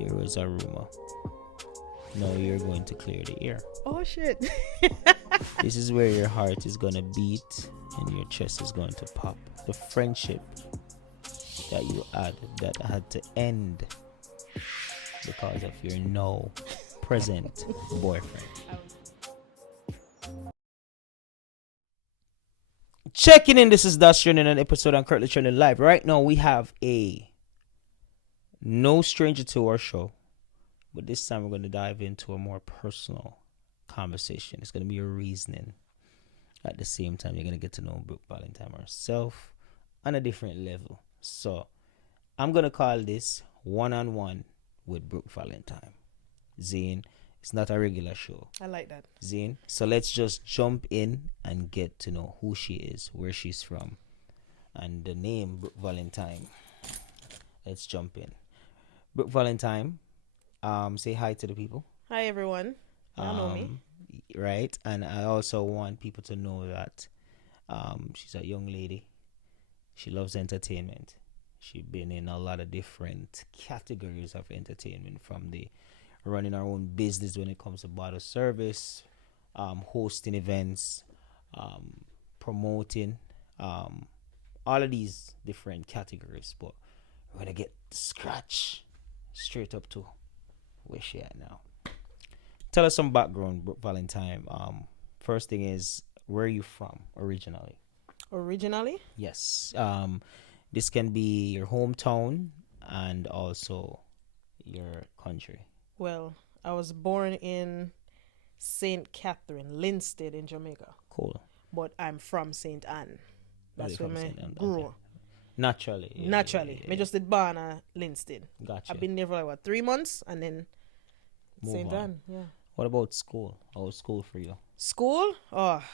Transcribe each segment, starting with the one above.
there was a rumor. Now you're going to clear the air. Oh shit. This is where your heart is going to beat and your chest is going to pop. The friendship that you had that had to end because of your now present boyfriend. Checking in, this is Dust Trending, an episode on Currently Trending Live. Right now we have a no stranger to our show, but this time we're going to dive into a more personal conversation. It's going to be a reasoning. At the same time, you're going to get to know Brooke Valentine herself on a different level. So I'm going to call this one-on-one with Brooke Valentine. Zane, it's not a regular show. I like that. Zane, so let's just jump in and get to know who she is, where she's from, and the name Brooke Valentine. Let's jump in. Brooke Valentine, say hi to the people. Hi everyone. Y'all know me. Right, and I also want people to know that she's a young lady. She loves entertainment. She's been in a lot of different categories of entertainment, from the running her own business when it comes to bottle service, hosting events, promoting, all of these different categories. But we're gonna get scratch straight up to where she at now. Tell us some background, Brooke Valentine. First thing is, where are you from originally? Originally? Yes. This can be your hometown and also your country. Well, I was born in St. Catherine, Linstead in Jamaica. Cool. But I'm from St. Anne. That's where I St. Anne, grew. okay. Naturally. Yeah, Naturally. yeah. I just did born at Linstead. Gotcha. I've been there for 3 months and then Move St. on. Anne. Yeah. What about school? How was school for you? School? Oh,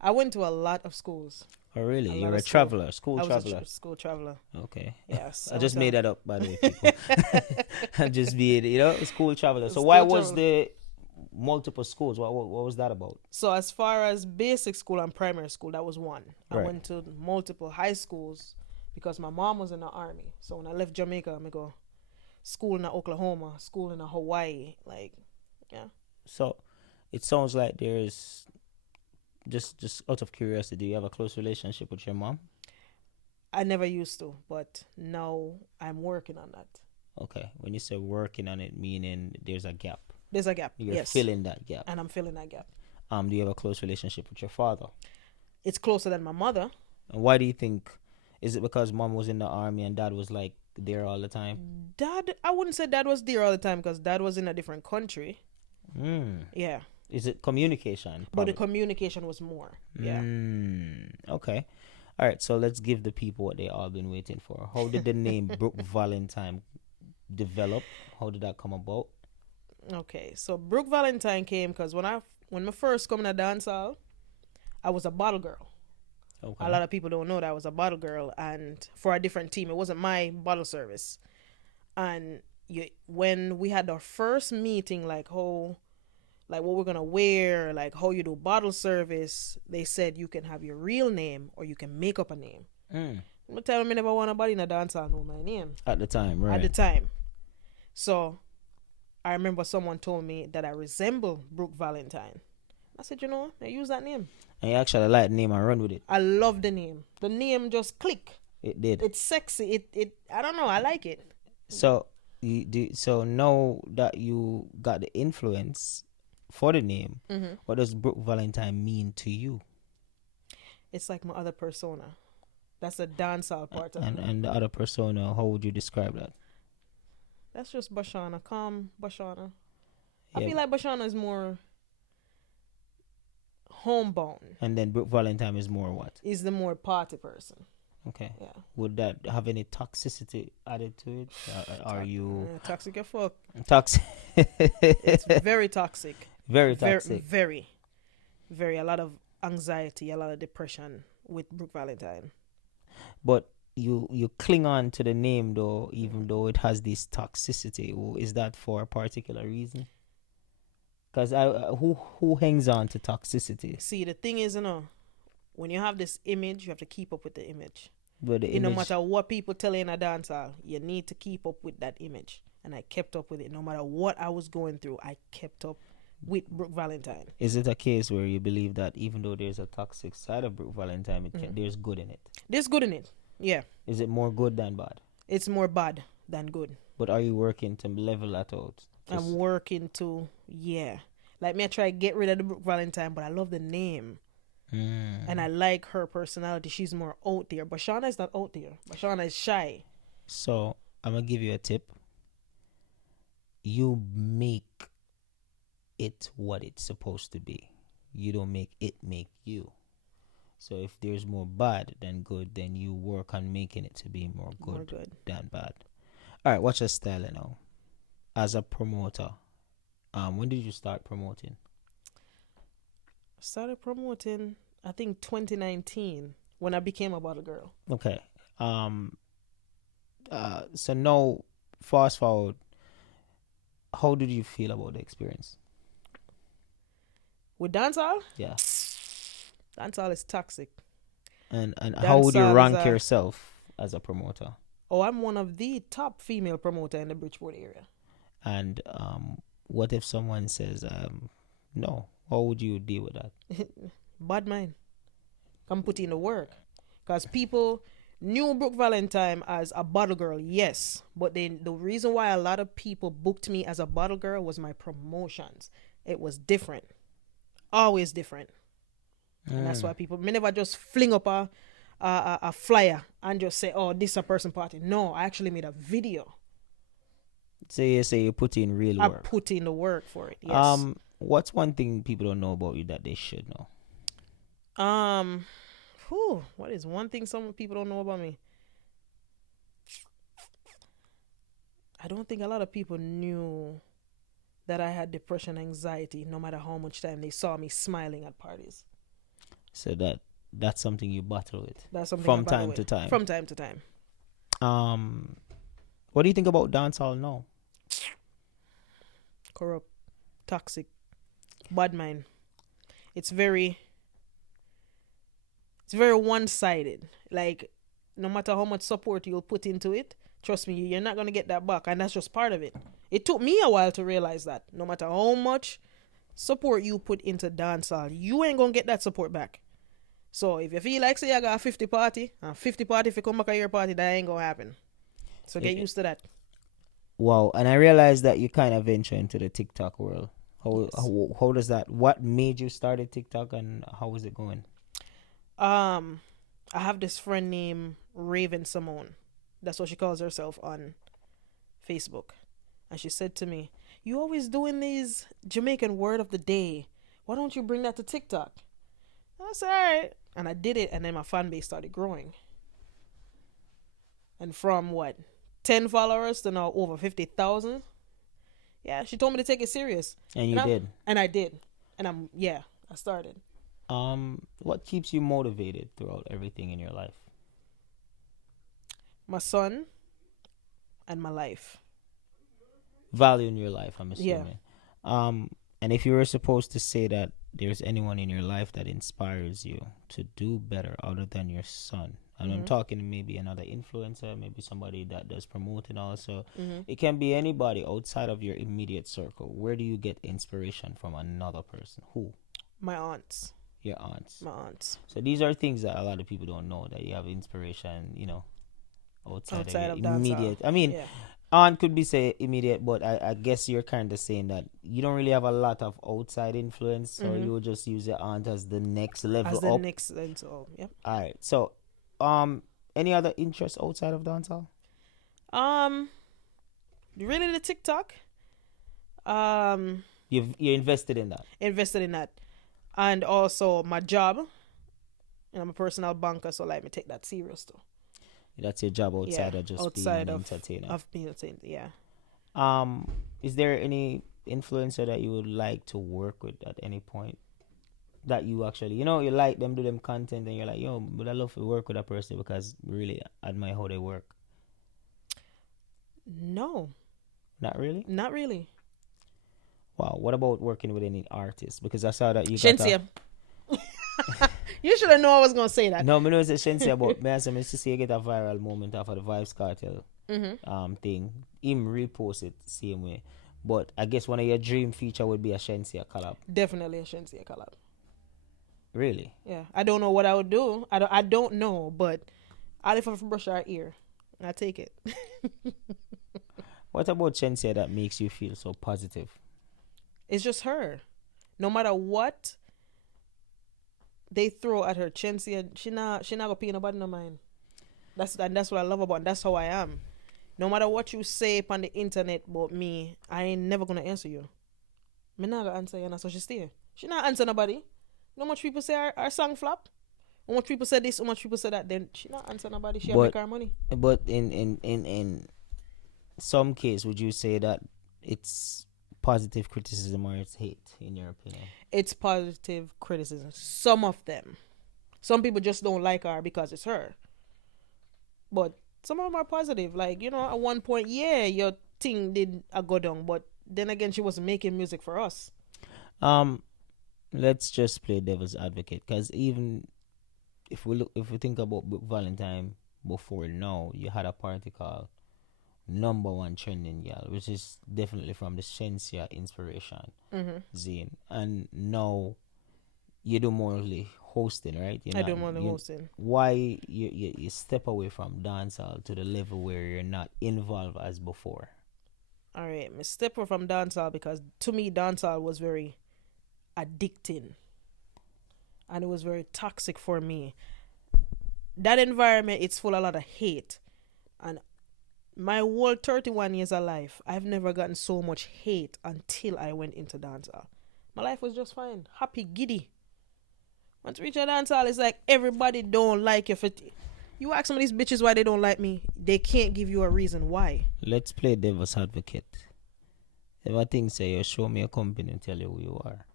I went to a lot of schools. Oh, really? A You're lot a of school. traveler, school I was traveler. a school traveler. Okay. Yes. I just made that up, by the way, people. I just being, school traveler. So why was the multiple schools? What was that about? So as far as basic school and primary school, that was one. I Right. went to multiple high schools because my mom was in the army. So when I left Jamaica, I go school in Oklahoma, school in Hawaii, yeah. So it sounds like there's just out of curiosity, do you have a close relationship with your mom? I never used to, but now I'm working on that. Okay. When you say working on it, meaning there's a gap. There's a gap. You're yes. filling that gap. And I'm filling that gap. Do you have a close relationship with your father? It's closer than my mother. And why do you think? Is it because mom was in the army and dad was like there all the time? Dad, I wouldn't say dad was there all the time because dad was in a different country. Yeah. Is it communication? But the communication was more. Yeah. Okay. All right. So let's give the people what they all been waiting for. How did the name Brooke Valentine develop? How did that come about? Okay. So Brooke Valentine came because when I first come to dancehall, I was a bottle girl. Okay. A lot of people don't know that I was a bottle girl, and for a different team. It wasn't my bottle service. And when we had our first meeting, what we're gonna wear, how you do bottle service, they said you can have your real name or you can make up a name. I'm tell them I never want nobody in a dancehall know my name. At the time, right? At the time. So I remember someone told me that I resemble Brooke Valentine. I said, I use that name. And you actually like the name and run with it. I love the name. The name just click. It did. It's sexy. It I don't know. I like it. So so now that you got the influence for the name, what does Brooke Valentine mean to you? It's like my other persona. That's the dancehall part of it. And the other persona, how would you describe that? That's just Bashana. Calm Bashana. Yeah. I feel like Bashana is more homebound. And then Brooke Valentine is more what? Is the more party person. Okay. Yeah. Would that have any toxicity added to it? Are you toxic as fuck? toxic? It's very toxic. Very toxic. Very, very. A lot of anxiety, a lot of depression with Brooke Valentine. But you cling on to the name though, even though it has this toxicity. Is that for a particular reason? Because who hangs on to toxicity? See, the thing is, when you have this image, you have to keep up with the image. But the No image, matter what people tell you in a dancehall, you need to keep up with that image. and I kept up with it. No matter what I was going through, I kept up with Brooke Valentine. Is it a case where you believe that even though there's a toxic side of Brooke Valentine, there's good in it? There's good in it. Yeah. Is it more good than bad? It's more bad than good. But are you working to level that out? I'm working to, yeah. Like me, I try to get rid of the Brooke Valentine, but I love the name. And I like her personality. She's more out there. But Shauna is not out there. But Shauna is shy. So I'm going to give you a tip. You make it what it's supposed to be. You don't make it make you. So if there's more bad than good, then you work on making it to be more good than bad. All right, what's your style now? As a promoter, when did you start promoting? Started promoting, I think 2019, when I became a bottle girl. Okay. So now, fast forward, how did you feel about the experience? With dancehall? Yeah. Dancehall is toxic. And how would you Dancehall rank yourself as a promoter? Oh, I'm one of the top female promoter in the Bridgeport area. And what if someone says, no? How would you deal with that? Bad mind. Come put in the work. Because people knew Brooke Valentine as a bottle girl, yes. But then the reason why a lot of people booked me as a bottle girl was my promotions. It was different. Always different. And that's why people, me never just fling up a flyer and just say, oh, this is a person party. No, I actually made a video. So you say you put in real work. I put in the work for it, yes. What's one thing people don't know about you that they should know? What is one thing some people don't know about me? I don't think a lot of people knew that I had depression, anxiety, no matter how much time they saw me smiling at parties. So that's something you battle with. That's something from time to time. From time to time. What do you think about dancehall now? Corrupt, toxic, bad mind. It's very one-sided. Like, no matter how much support you'll put into it, trust me, you're not going to get that back. And that's just part of it. It took me a while to realize that. No matter how much support you put into dancehall, you ain't going to get that support back. So if you feel like, say, I got a 50 party, and 50 party, if you come back at your party, that ain't going to happen. So get used to that. Wow. And I realized that you kind of venture into the TikTok world. How does that, what made you start a TikTok and how is it going? I have this friend named Raven Simone. That's what she calls herself on Facebook. And she said to me, you always doing these Jamaican word of the day. Why don't you bring that to TikTok? I said, all right. And I did it. And then my fan base started growing. And from 10 followers to now over 50,000. Yeah, she told me to take it serious. And you did. And I did. And I started. What keeps you motivated throughout everything in your life? My son and my life. Value in your life, I'm assuming. Yeah. And if you were supposed to say that there's anyone in your life that inspires you to do better other than your son, and I'm talking maybe another influencer, maybe somebody that does promoting also. It can be anybody outside of your immediate circle. Where do you get inspiration from another person? Who? My aunts. Your aunts. My aunts. So these are things that a lot of people don't know, that you have inspiration, outside of your immediate. I mean, aunt could be say immediate, but I guess you're kind of saying that you don't really have a lot of outside influence, so you will just use your aunt as the next level up. Next level, yeah. All right. So, any other interests outside of dancehall? Really the TikTok. You're invested in that. Invested in that. And also my job. And I'm a personal banker, so let me take that serious too. That's your job outside of just being an entertainer. Of being an entertainer, yeah. Is there any influencer that you would like to work with at any point? That you actually, you like them, do them content, and you're like, but I love to work with a person because really admire how they work. No. Not really? Not really. Wow. What about working with any artists? Because I saw that you Shensia. You should have known I was going to say that. No, I know it's Shensia, but I used to see you get a viral moment after the Vibes Cartel. thing. Him repost it same way. But I guess one of your dream feature would be a Shensia collab. Definitely a Shensia collab. Really? Yeah, I don't know what I would do. I don't know, but I'll if I brush our ear, I take it. What about Shensia that makes you feel so positive? It's just her. No matter what they throw at her, Shensia, she not gonna pay nobody no mind. That's what I love about. And that's how I am. No matter what you say on the internet about me, I ain't never gonna answer you. Me not gonna answer you, and so she stay. She not answer nobody. No much people say our song flop. How much people say this, how much people say that, then she not answer nobody. She make her money. But in some case, would you say that it's positive criticism or it's hate, in your opinion? It's positive criticism. Some of them. Some people just don't like her because it's her. But some of them are positive. Like, at one point, yeah, your thing did a go down, but then again, she was making music for us. Let's just play devil's advocate, because even if we think about Brooke Valentine before now, you had a party called Number One Trending Girl, which is definitely from the Shensia inspiration, Zine. And now you do mostly hosting, right? I do more than hosting. Why you step away from dancehall to the level where you're not involved as before? All right, I step away from dancehall because to me dancehall was very addicting, and it was very toxic for me. That environment, it's full of a lot of hate, and my whole 31 years of life, I've never gotten so much hate until I went into dancehall. My life was just fine, happy, giddy. Once you reach a dancehall, it's like everybody don't like you. You ask some of these bitches why they don't like me, they can't give you a reason why. Let's play devil's advocate. If I think say you show me a company and tell you who you are,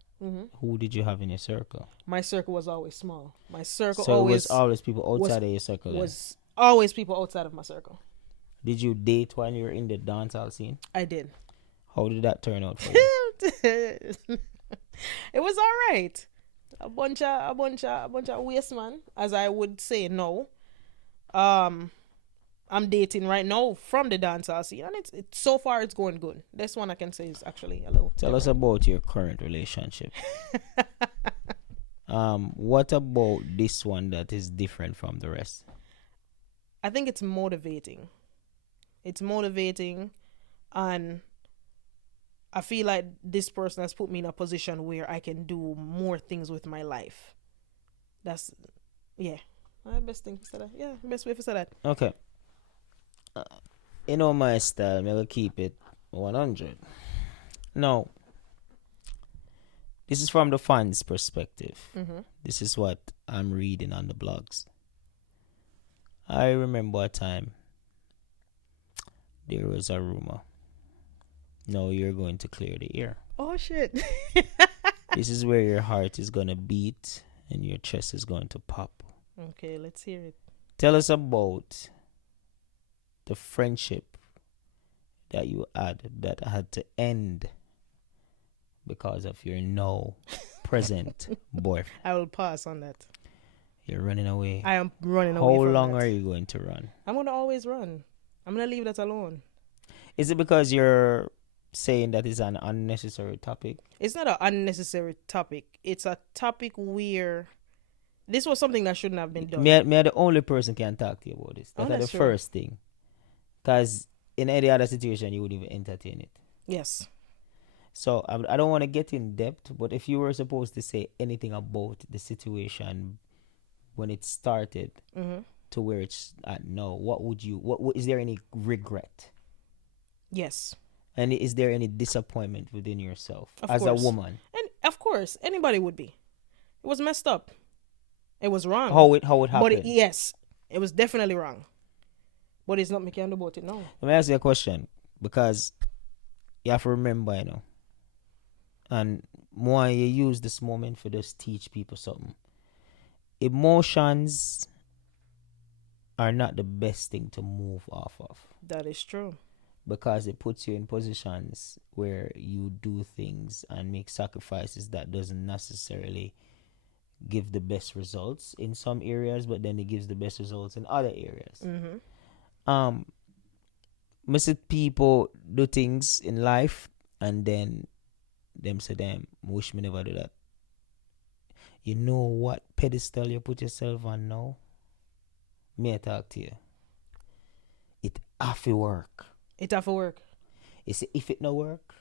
who did you have in your circle? My circle was always small. My circle so it was always people outside of your circle. Was always people outside of my circle. Did you date when you were in the dancehall scene? I did. How did that turn out for you? It was all right. A bunch of waste man, as I would say no. I'm dating right now from the dancehall scene, and it's so far it's going good. This one I can say is actually a little. Tell us about your current relationship. What about this one that is different from the rest? I think it's motivating. It's motivating, and I feel like this person has put me in a position where I can do more things with my life. That's, yeah, my best thing to say that. Yeah, best way to say that. Okay. My style, I'm going to keep it 100. Now, this is from the fans' perspective. This is what I'm reading on the blogs. I remember a time there was a rumor. No, you're going to clear the air. Oh, shit. This is where your heart is going to beat and your chest is going to pop. Okay, let's hear it. Tell us about the friendship that you had that had to end because of your now present boyfriend. I will pass on that. You're running away. I am running away. How long are you going to run? I'm going to always run. I'm going to leave that alone. Is it because you're saying that it's an unnecessary topic? It's not an unnecessary topic. It's a topic where this was something that shouldn't have been done. Me the only person can talk to you about this. That's the first thing. Because in any other situation, you wouldn't even entertain it. Yes. So I don't want to get in depth, but if you were supposed to say anything about the situation when it started to where it's at now, what is there any regret? Yes. And is there any disappointment within yourself as a woman? And of course, anybody would be. It was messed up. It was wrong. How it happened? But yes, it was definitely wrong. But it's not me can do about it now. Let me ask you a question, because you have to remember, and more you use this moment for just teach people something. Emotions are not the best thing to move off of. That is true. Because it puts you in positions where you do things and make sacrifices that doesn't necessarily give the best results in some areas, but then it gives the best results in other areas. most people do things in life and then them say, damn, wish me never do that. You know what pedestal you put yourself on now? Me I talk to you. It have to work. It have to work. You see, if it no work,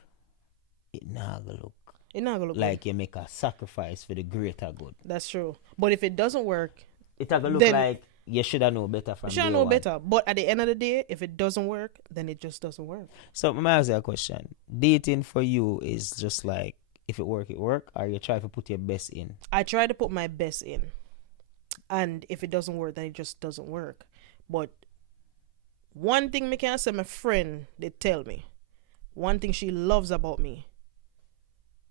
it not gonna look It not gonna look like good. you make a sacrifice for the greater good. That's true. But if it doesn't work, It not gonna look Then- like you should have known better from you should day know one. better. But at the end of the day, if it doesn't work, then it just doesn't work. So let me ask you a question. Dating for you is just like if it work, or you try to put your best in. I try to put my best in. And if it doesn't work, then it just doesn't work. But one thing me can say, my friend, they tell me, one thing she loves about me,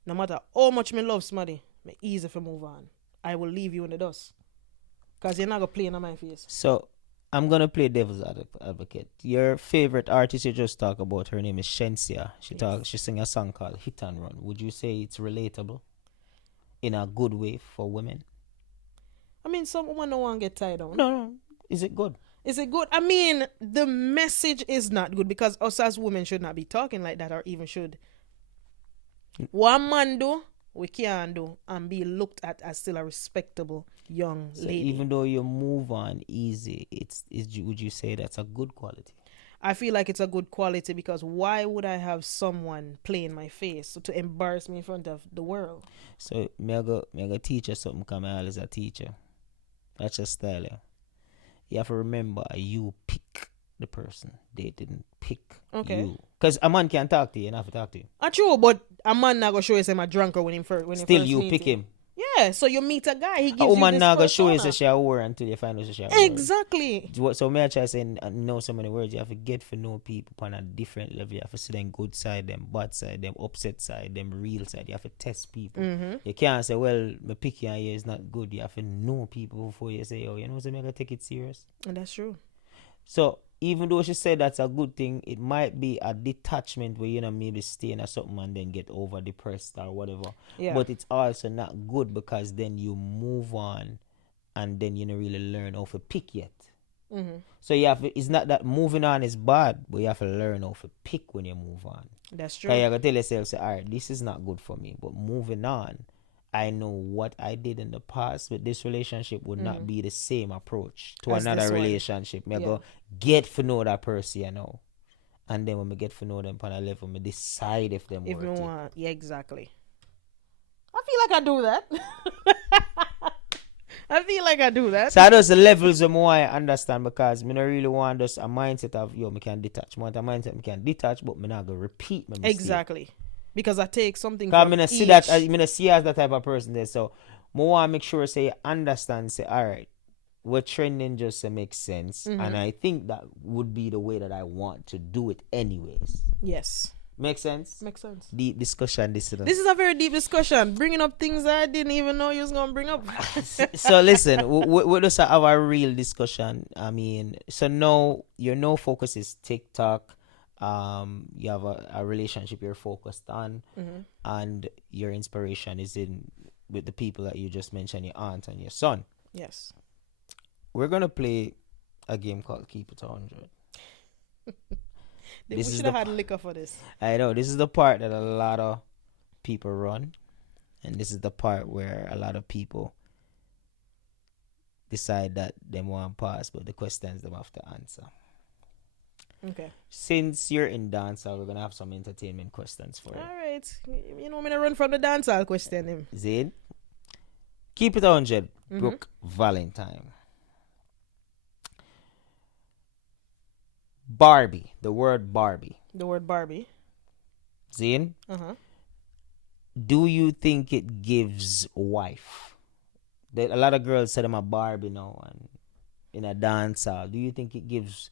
no matter how much me love somebody, me easy to move on. I will leave you in the dust. Because you're not going to play in my face. So I'm gonna play devil's advocate. Your favorite artist you just talked about, her name is Shensia. She sing a song called Hit and Run. Would you say it's relatable in a good way for women? I mean, some women don't want to get tied down. No. Is it good? Is it good? I mean, the message is not good because us as women should not be talking like that, or even should. One man do, we can't do, and be looked at as still a respectable young So lady. even though you move on easy, would you say that's a good quality? I feel like it's a good quality because why would I have someone play in my face to embarrass me in front of the world? So me I go teach you something because I always a teacher. That's your style, yeah. You have to remember you pick the person. They didn't pick you. Because a man can talk to you and have to talk to you. True, but a man not gonna show you say I'm a drunker when he first Still you meet pick him. Yeah, so you meet a guy, he gives A you woman this not gonna show you persona. say she a whore until you find out she a whore. Exactly. So me I try saying know so many words. You have to get to know people on a different level. You have to see them good side, them bad side, them upset side, them real side. You have to test people. You can't say, well, my picky here is not good. You have to know people before you say, oh, you know, so me I gotta take it serious. And that's true. So even though she said that's a good thing, it might be a detachment where you know maybe stay in a something and then get over depressed or whatever. Yeah. But it's also not good because then you move on and then you don't really learn how to pick yet. So you have it's not that moving on is bad, but you have to learn how to pick when you move on. That's true. Because you gotta tell yourself, say, all right, this is not good for me. But moving on, I know what I did in the past with this relationship would not be the same approach to As another this one. relationship. Me I Yeah. go get to know that person, you know. And then when we get to know them on a level, me decide if them If worth you it. want, yeah, exactly. I feel like I do that. I feel like I do that. So those the levels of more I understand because me not really want just a mindset of yo, me can detach. I want a mindset me can detach, but me not go repeat my mistake. Exactly. Because I take something Because from I mean, see each. that I mean, see as that type of person there. So, I want to make sure say understand. Say, all right, we're trending just to make sense, and I think that would be the way that I want to do it, anyways. Yes. Make sense? Makes sense. Deep discussion. This This is a very deep discussion, bringing up things I didn't even know you was gonna bring up. So listen, we just have a real discussion. I mean, so now your no focus is TikTok. You have a relationship you're focused on, and your inspiration is in with the people that you just mentioned, your aunt and your son. Yes. We're gonna play a game called Keep It 100. We This is should the have had liquor for this. I know this is the part that a lot of people run, and this is the part where a lot of people decide that they want to pass, but the questions them have to answer. Okay. Since you're in dancehall, we're gonna have some entertainment questions for you. All right. You know, I'm gonna run from the dancehall question him. Zaid, Keep It 100. Brooke Valentine. Barbie. The word Barbie. The word Barbie. Zain, Uh-huh. do you think it gives wife? A lot of girls say them a Barbie now and in a dancehall. Do you think it gives?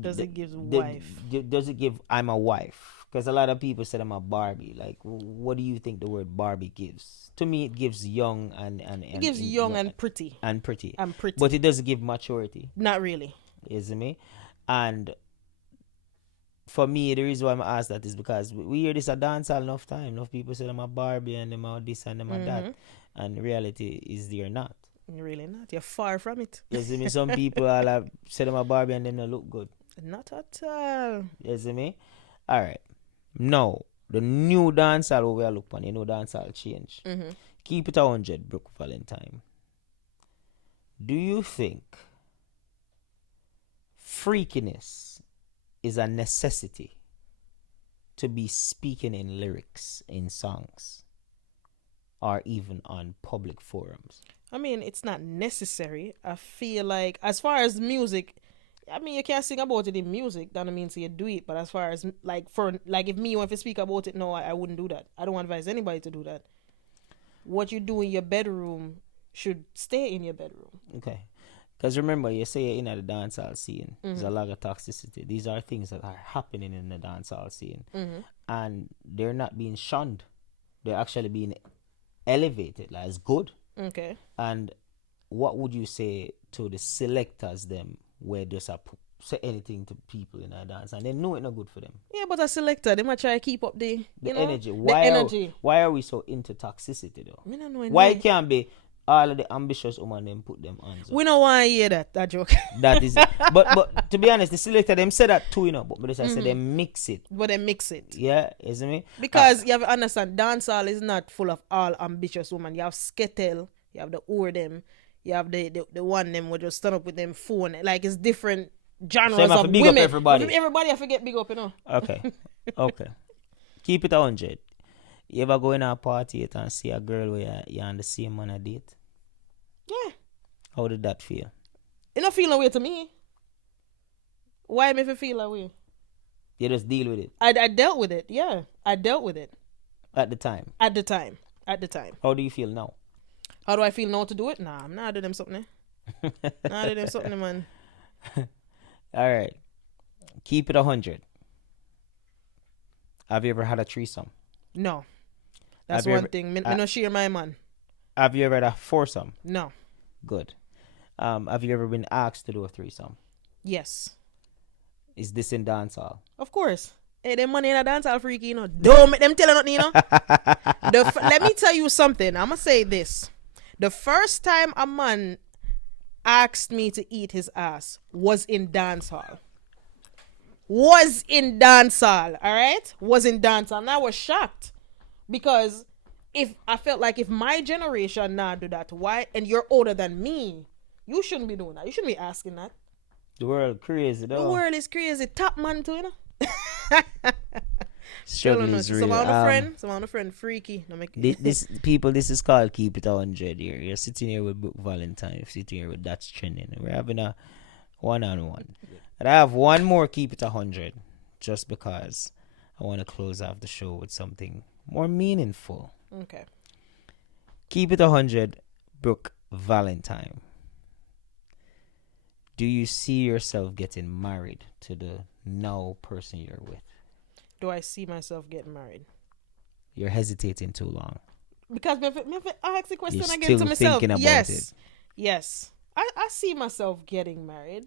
Does it give wife? Does it give? I'm a wife. Because a lot of people say I'm a Barbie. Like, what do you think the word Barbie gives? To me, it gives young and It gives young and pretty. and pretty. And pretty. But it doesn't give maturity. Not really. Isn't me? And for me, the reason why I'm asked that is because we hear this a dancehall enough time. Enough people say them a Barbie and them a this and them a that. And reality is they're not. Really not. You're far from it. You see me? Some people all say them a Barbie and them don't look good. Not at all. You see me? All right. Now, the new dancehall we are look on, dancehall change. Mm-hmm. Keep it 100, Brooke Valentine. Do you think freakiness is a necessity to be speaking in lyrics in songs or even on public forums? I mean, it's not necessary. I feel like, as far as music, I mean, you can't sing about it in music. That don't mean so you do it. But as far as, like, if me want to speak about it, no, I wouldn't do that. I don't advise anybody to do that. What you do in your bedroom should stay in your bedroom. Okay. Because remember, you say you're in the dancehall scene. There's a lot of toxicity. These are things that are happening in the dancehall scene. And they're not being shunned. They're actually being elevated. Like, it's good. Okay. And what would you say to the selectors, them, where just say anything to people in a dance and they know it's not good for them? Yeah, but a selector, they might try to keep up the energy. Energy. Why are we so into toxicity though? Me not know Why can't be all of the ambitious women them put them on? We don't want to hear that joke. That is but to be honest, the selector them say that too, but I say they mix it. But they mix it. Yeah, isn't it? Because you have to understand, dancehall is not full of all ambitious women. You have skettle, you have the oor them, you have the one them would just stand up with them phone. Like, it's different genres so of big women. Up everybody. Everybody have to get big up, Okay. Okay. Keep it 100. You ever go in a party and see a girl where you're on the same man a date? Yeah. How did that feel? It don't feel no way to me. Why make it feel that way? You just deal with it. I dealt with it. Yeah, I dealt with it at the time. At the time. How do you feel now? How do I feel now to do it? Nah, I'm not doing them something. Not doing them something, man. All right. Keep it 100. Have you ever had a threesome? No. That's one thing. Me no share my man. Have you ever had a foursome? No. Good. Have you ever been asked to do a threesome? Yes. Is this in dancehall? Of course. Hey, them money in a dancehall freaky, Don't make them tell you nothing, Let me tell you something. I'm going to say this. The first time a man asked me to eat his ass was in dancehall. All right? Was in dancehall. And I was shocked. Because if I felt like if my generation now do that, why? And you're older than me, you shouldn't be doing that. You shouldn't be asking that. The world crazy, though. The world is crazy. Top man too, Struggle is real. Some on a friend, freaky. No, this is called Keep It 100 here. You're sitting here with Brooke Valentine. You're sitting here with That's Trending. We're having a one-on-one. And I have one more Keep It 100 just because I want to close off the show with something more meaningful. Okay. Keep It 100, Brooke Valentine. Do you see yourself getting married to the now person you're with? Do I see myself getting married? You're hesitating too long. Because me ask the question You're again to myself. Thinking about yes. it. Yes. I see myself getting married.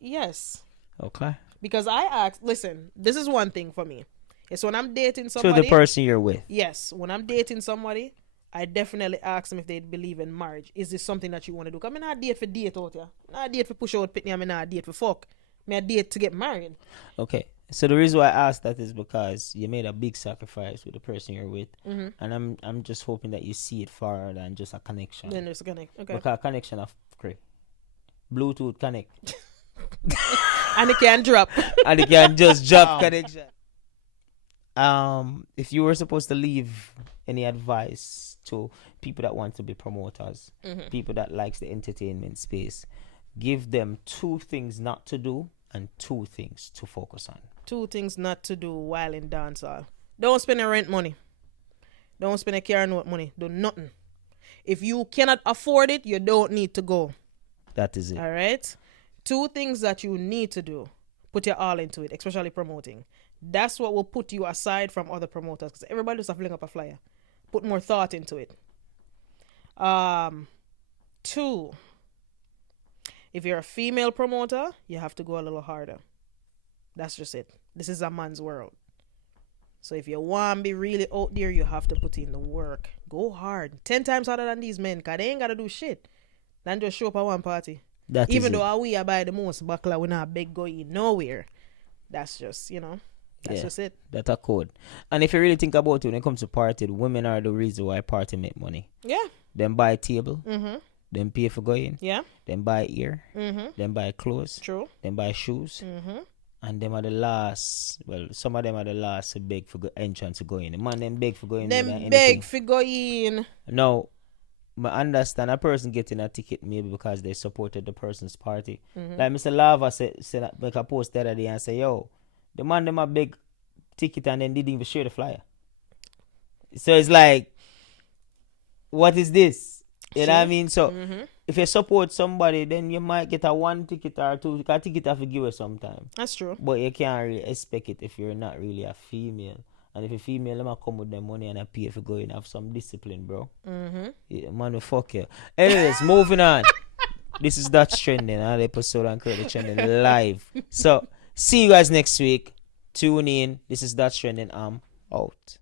Yes. Okay. Because I asked, listen, this is one thing for me. It's when I'm dating somebody. To the person you're with. Yes. When I'm dating somebody, I definitely ask them if they believe in marriage. Is this something that you want to do? Because I'm not date for date out here. I'm not date for push out pitney. I'm not date for fuck. I'm date to get married. Okay. So the reason why I asked that is because you made a big sacrifice with the person you're with. Mm-hmm. And I'm just hoping that you see it far than just a connection. Then there's a connection. Okay. Because a connection of Bluetooth connect. And it can drop. And it can just drop connection. If you were supposed to leave any advice to people that want to be promoters, people that likes the entertainment space, give them 2 things not to do and 2 things to focus on. 2 things not to do while in dancehall. Don't spend your rent money. Don't spend a car note money. Do nothing. If you cannot afford it, you don't need to go. That is it. All right? 2 things that you need to do. Put your all into it, especially promoting. That's what will put you aside from other promoters. Because everybody just fling up a flyer. Put more thought into it. 2. If you're a female promoter, you have to go a little harder. That's just it. This is a man's world. So if you want to be really out there, you have to put in the work. Go hard. 10 times harder than these men, because they ain't got to do shit. Then just show up at one party. That is Even it. though we are buy the most buckler, we not big going nowhere. That's just, that's Yeah. just it. That's a code. And if you really think about it, when it comes to party, women are the reason why party make money. Yeah. Them buy table, Mm-hmm. them pay for going, Yeah. them buy ear, Mm-hmm. them buy clothes, True. them buy shoes, Mm-hmm. and them are the last. Well, some of them are the last to beg for entrance to go in. The man them beg for going more than Them anything. big figure in. Now, I understand a person getting a ticket maybe because they supported the person's party. Mm-hmm. Like Mr. Lava said, make a post the other day and say, yo, the man them a big ticket and then didn't even share the flyer. So it's like, what is this? You know what I mean? So Mm-hmm. if you support somebody, then you might get a one ticket or two. Because a ticket have to give you sometime. That's true. But you can't really expect it if you're not really a female. And if you're female, them a come with their money and I pay for going. Have some discipline, bro. Mm-hmm. Yeah, man, will fuck you. Anyways, moving on. This is That's Trending. Another episode on Currently Trending live. So, see you guys next week. Tune in. This is That's Trending. I'm out.